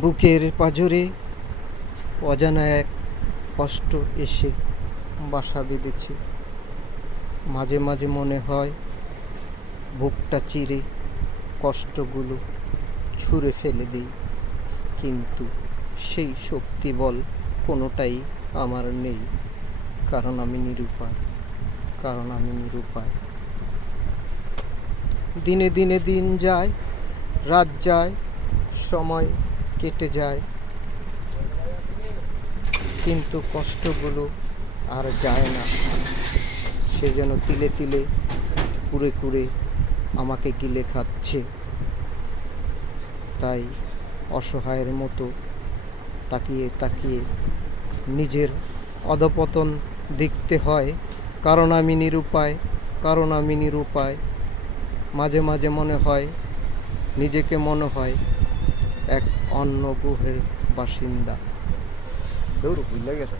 বুকের পাঁজরে অজানা এক কষ্ট এসে বাসা বেঁধেছে। মাঝে মাঝে মনে হয় বুকটা চিরে কষ্টগুলো ছুঁড়ে ফেলে দিই, কিন্তু সেই শক্তি বল কোনোটাই আমার নেই, কারণ আমি নিরুপায়। দিনে দিনে দিন যায়, রাত যায়, সময় কেটে যায়, কিন্তু কষ্টগুলো আর যায় না। সে যেন তিলে তিলে কুরে কুরে আমাকে গিলে খাচ্ছে। তাই অসহায়ের মতো তাকিয়ে তাকিয়ে নিজের অধঃপতন দেখতে হয়, কারণ আমি নিরুপায়। মাঝে মাঝে নিজেকে মনে হয় এক অন্য গ্রহের বাসিন্দা। দৌড় ভুলে গেছে।